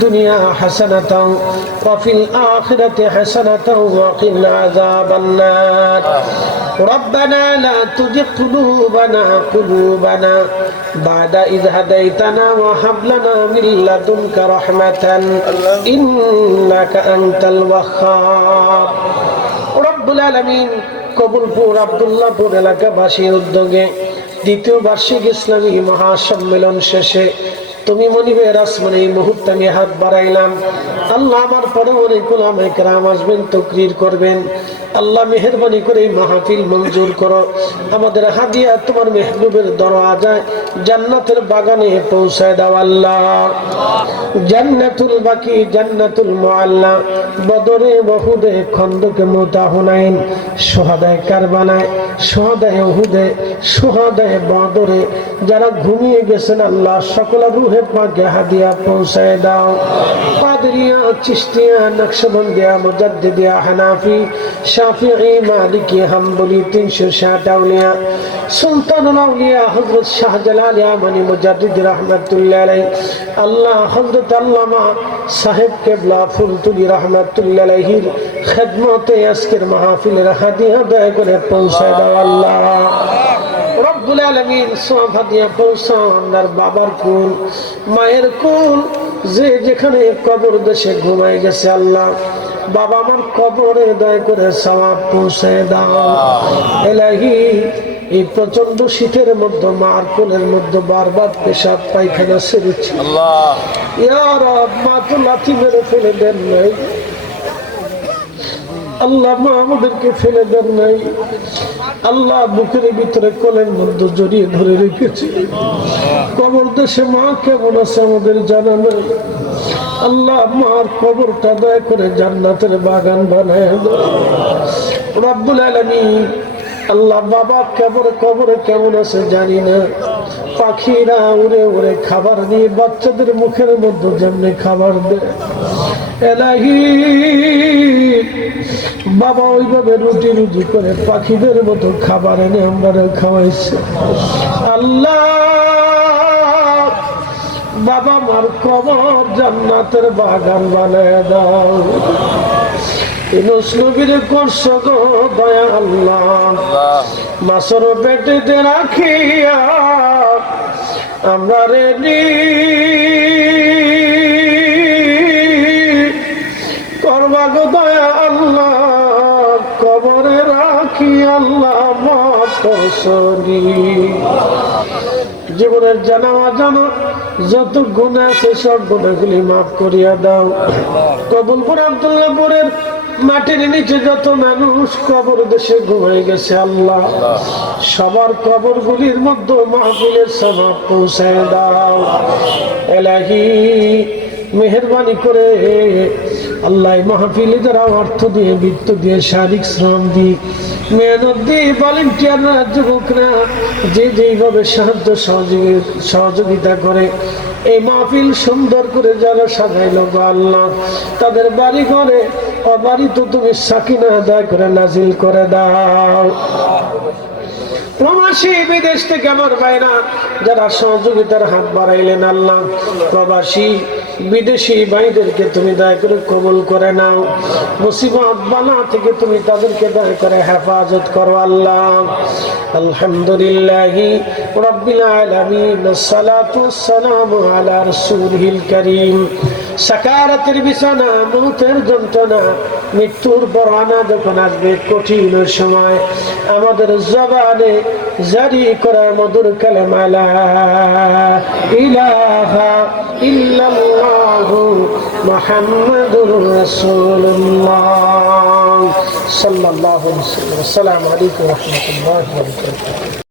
الدنيا حسنة وفي الآخرة حسنة وقنا عذاب النار ربنا لا تزغ قلوبنا بعد إذ هديتنا وهب لنا من لدنك رحمة إنك أنت الوهاب رب العالمين কবুলপুর আব্দুল্লাহপুর এলাকাবাসীর উদ্যোগে দ্বিতীয় বার্ষিক ইসলামী মহাসম্মেলন শেষে তুমি মনিবের আসমানে এই মুহূর্তে আমি হাত বাড়াইলাম। আল্লাহ আমার পরে অনেক উলামায়ে কেরাম আসবেন, তাকরীর করবেন। আল্লাহ মেহেরবানি করে এই মাহফিল মঞ্জুর করো। আমাদের হাদিয়া তোমার মেহবুবের দরওয়াজায় জান্নাতের বাগানে পৌঁছায় দাও আল্লাহ। জান্নাতুল বাকি, জান্নাতুল মুআল্লা, বদরে, উহুদে, খন্দকে, মুতা, হুনাইন, শুহাদায়ে কারবালায়, শুহাদায়ে উহুদে, শুহাদায়ে বদরে যারা ঘুমিয়ে গেছেন আল্লাহ সকলের রূহে পাকে হাদিয়া পৌঁছায় দাও। কাদরিয়া, চিশতিয়া, নকশবন্দিয়া, মুজাদ্দিদিয়া, হানাফি, শাফিঈ, মালিকি, হাম্বলি, 360 আউলিয়া, সুলতানুল আউলিয়া হযরত শাহজালাল ইয়ামানি মুজাদ্দিদ রাহমাতুল্লাহ আলাইহি, আল্লাহ হযরত আল্লামা সাহেব কেবলা ফুলতুলি রাহমাতুল্লাহ আলাইহির খিদমতে আজকের মাহফিলের হাদিয়া দয়া করে পৌঁছায় দাও আল্লাহ। রব্বুল আলামিন সওয়াব হাদিয়া পৌঁছাও। আমার বাবার কুল, মায়ের কুল, যে যেখানে কবর দেশে ঘুমায় গেছে আল্লাহ, বাবা আমার কবরে দয়া করে সওয়াব পৌঁছায় দাও ইলাহি। এই প্রচন্ড শীতের মধ্যে মার কোলের মধ্যে বারবার পেশাব পায়খানা সেরেছি আল্লাহ। ইয়া রব, মা তো লাথি মেরে ফেলে দেন নাই আল্লাহ, মা আমাদেরকে ফেলে দেন নাই আল্লাহ, বুকের ভিতরে কোলের মধ্যে জড়িয়ে ধরে রেখেছি। কবর দেশে মা কেমন আছে আমাদের জানা নাই আল্লাহ, মার কবরটা দয়া করে জান্নাতের বাগান বানায় দাও রব্বুল আলামিন। আল্লাহ, বাবা কবরে কেমন আছে জানি না, পাখিরা উড়ে উড়ে খাবার নিয়ে বাচ্চাদের মুখের মধ্যে যেমনি খাবার দেয় এলাহি, বাবা ওইভাবে রুটি রুটি করে পাখিদের মতো খাবার এনে আমরা খাওয়াইছে আল্লাহ। বাবা মার কবর জান্নাতের বাগান বানায় দাও। নবীর করছ গো দয়া আল্লাহ, মাসর পেটেতে রাখিয়া আমরা রেডি করবা গো দয়া আল্লাহ, কবরে রাখি আল্লাহ মাফ করছনি। জীবনের জানা অজানা যত গুনাহ আছে সব গুনাহগুলি মাফ করিয়া দাও। কবুলপুর আব্দুল্লাহপুরের মাটির নিচে যত মানুষ কবর দেশে ঘুমাই গেছে আল্লাহ, সবার কবরগুলির মধ্যে মাহফিলের সওয়াব পৌঁছায় দাও ইলাহি। মেহেরবানি করে আল্লাহ মাহফিলে যারা অর্থ দিয়ে, বৃত্ত দিয়ে, শারীরিক শ্রম দিয়ে, মেহনত দিয়ে, ভলান্টিয়াররা, যুবকরা যে যেইভাবে সাহায্য সহযোগিতা করে এই মাহফিল সুন্দর করে যারা সাজাইলো গো আল্লাহ, তাদের বাড়ি ঘরে অবাড়ি তো তুমি সাকিনা দয়া করে নাজিল করে দাও। প্রবাসী বিদেশ থেকে আমার ভাইরা যারা সহযোগিতার হাত বাড়াইলেন আল্লাহ, প্রবাসী বিদেশি ভাইদেরকে তুমি দয়া করে কবুল করে নাও। মুসিবত বালা থেকে তুমি তাদেরকে দয়া করে হেফাজত করো আল্লাহ। আলহামদুলিল্লাহি রাব্বিল আলামিন, আসসালাতু ওয়াসসালামু আলা রাসূলিল কারীম। সাকারাতের বিছানা, মৌতের যন্ত্রণা, মৃত্যুর বরানা যখন আসবে কঠিন সময়, আমাদের জবানে জারি করা মধুর কালেমা লা ইলাহা ইল্লাল্লাহু মুহাম্মাদুর রাসূলুল্লাহ সাল্লাল্লাহু আলাইহি ওয়াসাল্লাম। আসসালামু আলাইকুম ওয়া রাহমাতুল্লাহি ওয়া বারাকাতুহু।